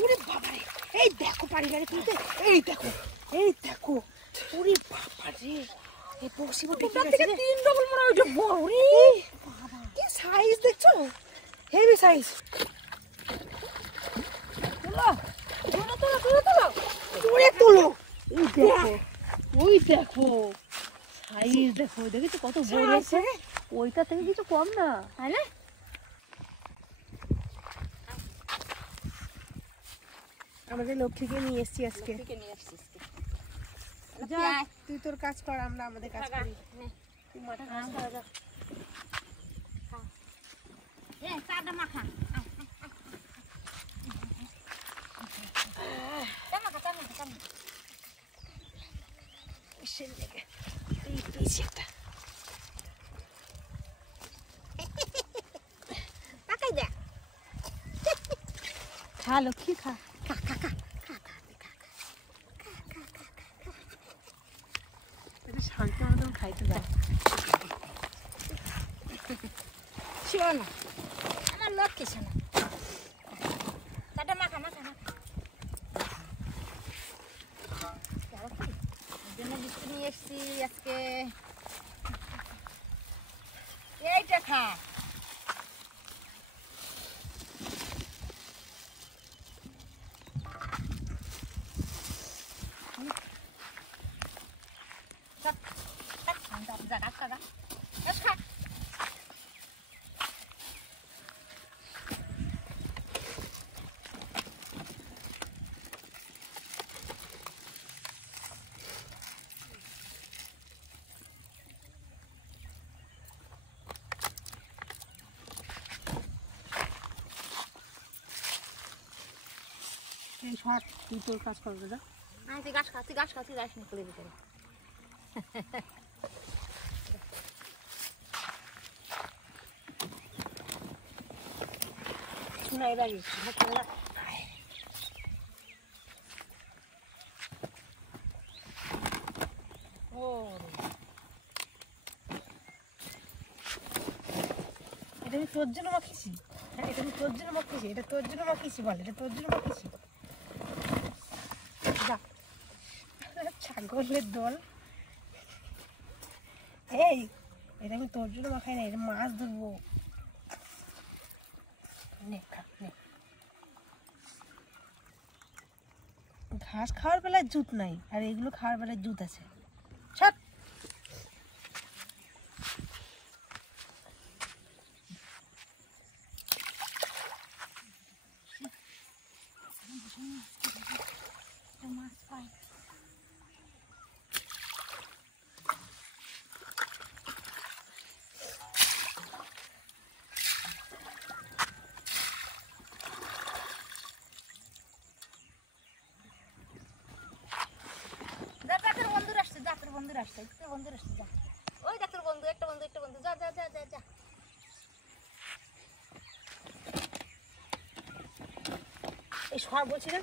ওরে বাবা রে, এই দেখো পানি গাড়ি তুলতে, এই দেখো ওরে বাবা রে, এই পশিবো দেখে গেছে রে, 3 ডবল মনে হয় বড় রে বাবা, কি সাইজ দেখছো, হেভি সাইজ। তোলো ওই দেখো সাইজ দেখো, দেখেছো কত বড় আছে, ওইটা থেকে কিছু কম না, তাই না? আমাদের লক্ষ্মীকে নিয়ে এসছি আজকে, তুই তোর কাজ কর, আমরা আমাদের কাজ করি। তুই মাথা কাজ করা যা। খা লক্ষ্মী খা, শান্ত মতন খাইতে দাও। শোনো আমার লক্ষ্মী শোনো, মাখা মাখা মাখা জন্য বিস্কুট নিয়ে এসছি আজকে, এইটা খা। তুই তোর কাজ করবে না, তুই গাছ খাচ্ছি গাছ খাচ্ছি গাছ নিয়ে করে ভিতরে। শোনাই লাগে ও, এটা আমি তোর জন্য মাখিয়েছি, হ্যাঁ এটা আমি তোর জন্য মাখিয়েছি, এটা তোর জন্য মাখিয়েছি, বল এটা তোর জন্য মাখিয়েছি। ছাগলের দল, এই এটা আমি তোর জন্য মাখাই না, এটা মাছ ধরবো। ঘাস খাওয়ার বেলায় জুত নাই, আর এগুলো খাওয়ার বেলায় জুত আছে। ছাড় মাছ পাই, বন্ধুরা আসছে, যা ওই ডাক্তার বন্ধু, একটা বন্ধু যা যা যা যা যা। এই সব বলছি না,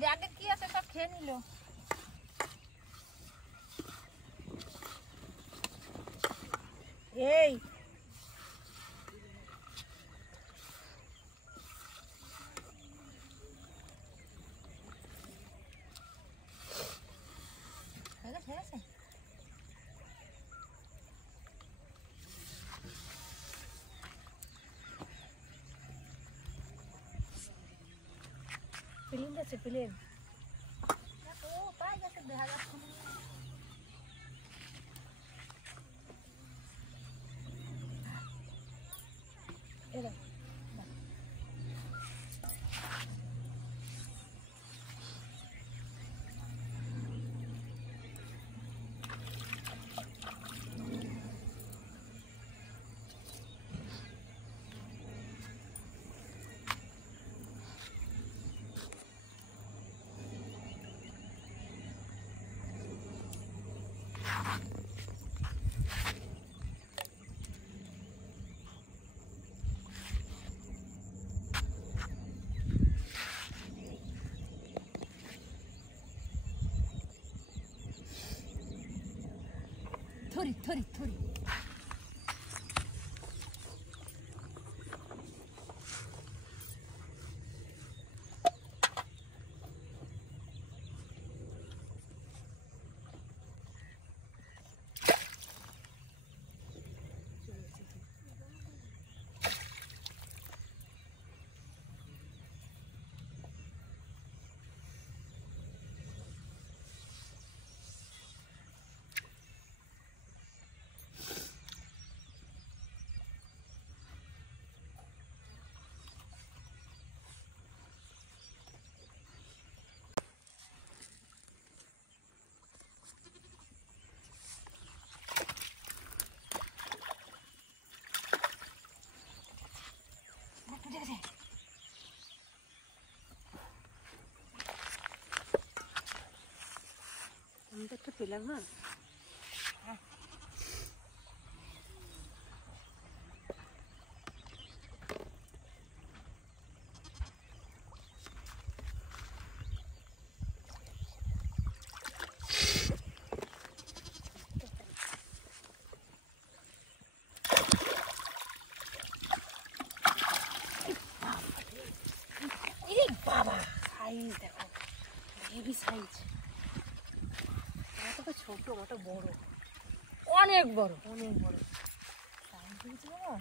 ব্যাগে কি আছে সব খেয়ে নিল। এই প্লেন আছে, প্লেন ও পাই গেছে, দেখা যাচ্ছে এরা। থরি থরি আমি তো একটা পেলাম না। বাবা সাইজ দেখো, হেভি সাইজ। এটা তো ছোট, ওটা বড়, অনেক বড়, অনেক বড় সাইজ হয়েছে বাবা।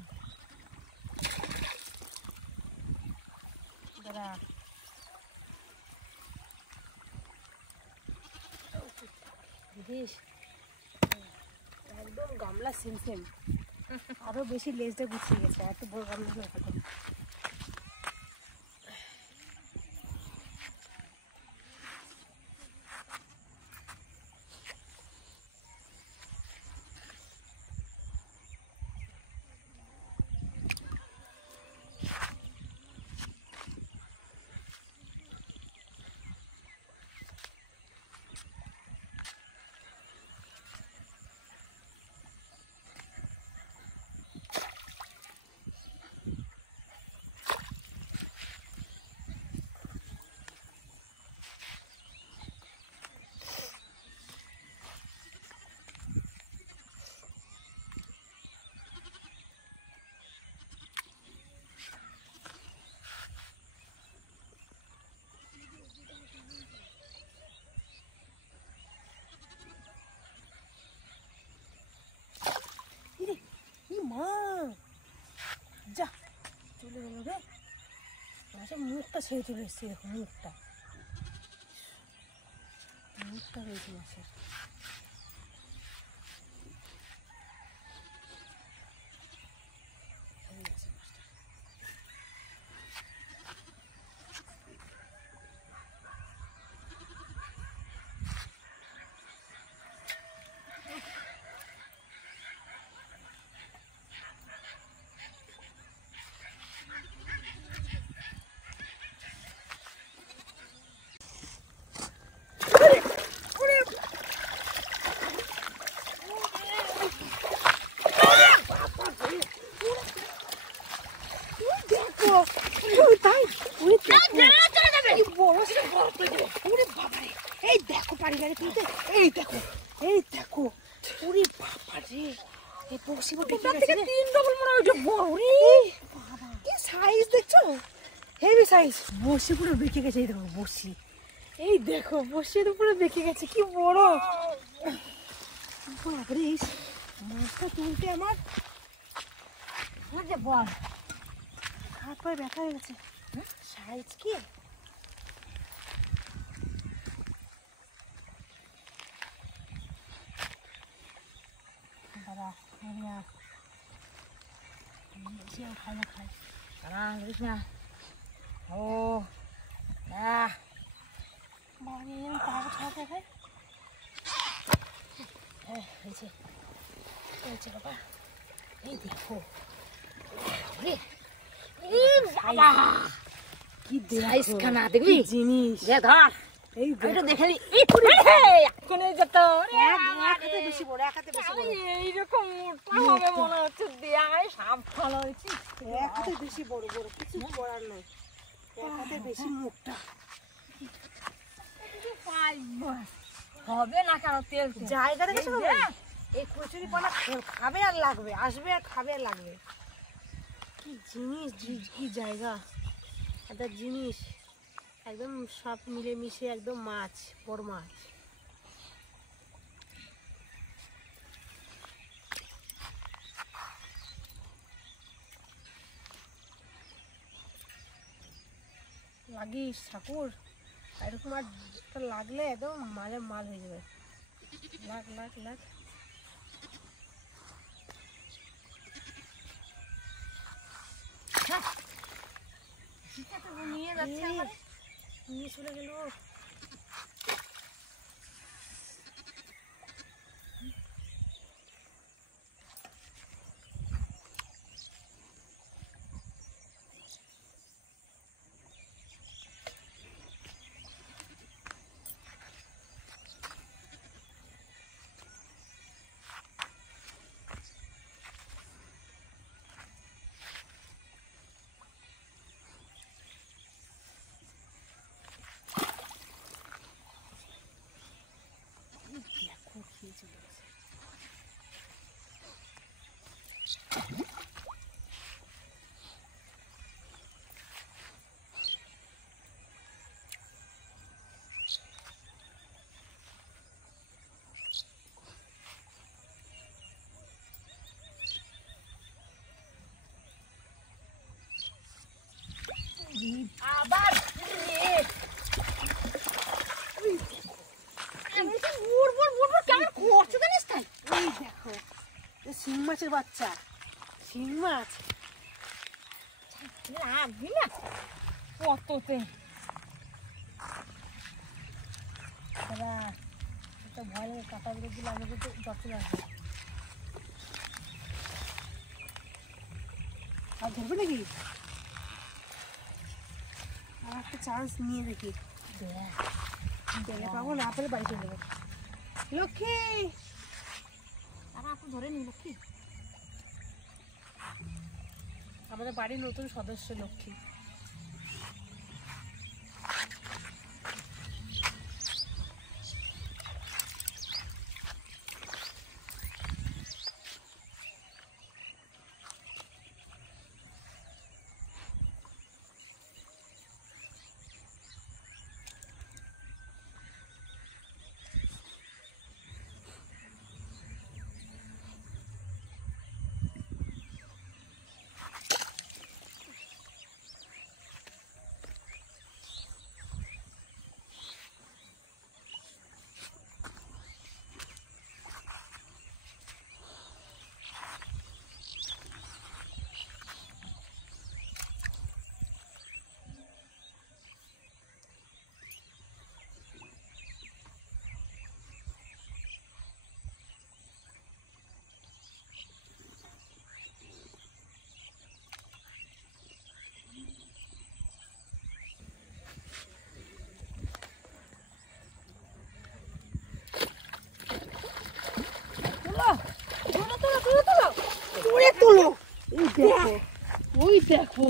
দাঁড়া, দেখিস একদম গামলা সেম সেম, আরো বেশি লেজটা গুছিয়ে গেছে, এত বড় গামলা থাকে। মা যা চলে গেল রে, মাছের মুখটা ছেড়ে চলে এসছে, দেখো মুখটা, মুখটা রয়েছে মাছের। এই দেখো পানি গাড়ি তুলতে, এই দেখো, এই দেখো, ওরে বাবা রে, এই বসি বলতে তিন ডবল মনে হয় বড় রে, কি সাইজ দেখছো, হেভি সাইজ। বসি পুরো বেঁকে গেছে, এই দেখো বসি, এই দেখো বসি তো পুরো বেঁকে গেছে, কি বড় বাবারে। এই মাছটা তুলতে আমার বল হাত পায়ে ব্যথা হয়ে গেছে, সাইজ কি। দাদা বেশি খাই না, খাই করিস না। ও পাহাড় ছাড়া খাই হয়েছে হয়েছে বাবা। এই দেখো কি সাইজ খানা দেখবি জিনিস, ধর এই দেখে বেশি বড়, এক হাতে বেশি বড়, এইরকম মোটা হবে মনে হচ্ছে, দেয়ায় সাপ ফল হয়েছে, এক হাতে বেশি বড় বড়, কিছু করার নয়, এক হাতে বেশি মোটা হবে না কেন, তেল জায়গা দেখেছো এই কচুরি পানা খাবে আর লাগবে, আসবে আর খাবে আর লাগবে। কি জিনিস, কি জায়গা, একটা জিনিস একদম সব মিলেমিশে একদম মাছ, বড় মাছ। লাগিস ঠাকুর, এরকম আর লাগলে একদম মালে মাল হয়ে যাবে। লাগ লাগ লাগ। নিয়ে যাচ্ছে, নিয়ে চলে গেল। আবার শিং মাছের বাচ্চা, শিং মাছ লাগবি না কততে। ভয় লাগে, কাটা বেড়ে দিলে আমি কিন্তু যত্ন আসবে। আর ধরবে নাকি? আর একটা চান্স নিয়ে দেখি, দেখে পাবো না পেলে বাড়ি চলে যাবো। লক্ষ্মী, আর আপনি ধরে নি লক্ষ্মী, আমাদের বাড়ির নতুন সদস্য লক্ষ্মী। ওই দেখো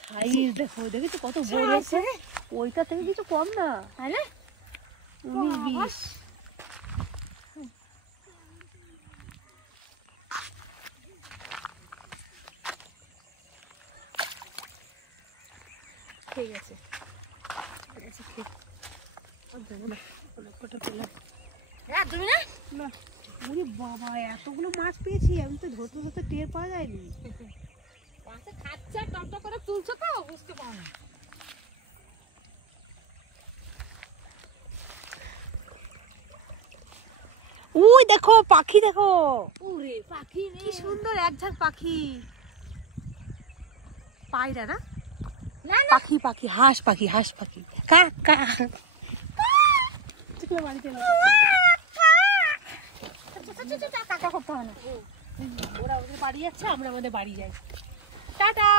সাইজ, দেখো দেখেছো কত বড় আছে, ওইটা থেকে কিছু কম না, তাই না? 19-20 ঠিক আছে, বাবা এতগুলো মাছ পেয়েছি, আমি তো ধরতে ধরতে টের পাওয়া যায়নি। খাচ্ছে টপ করে তুলছো তো বুঝতে পারো না। ওই দেখো পাখি, দেখো ওরে পাখি, কি সুন্দর এক ঝাঁক পাখি, পায়রা না, পাখি পাখি, হাঁস পাখি, হাঁস পাখি, কা কা বাড়ি চলে। ওরা ওদের বাড়ি যাচ্ছে, আমরা আমাদের বাড়ি যাই। টাটা।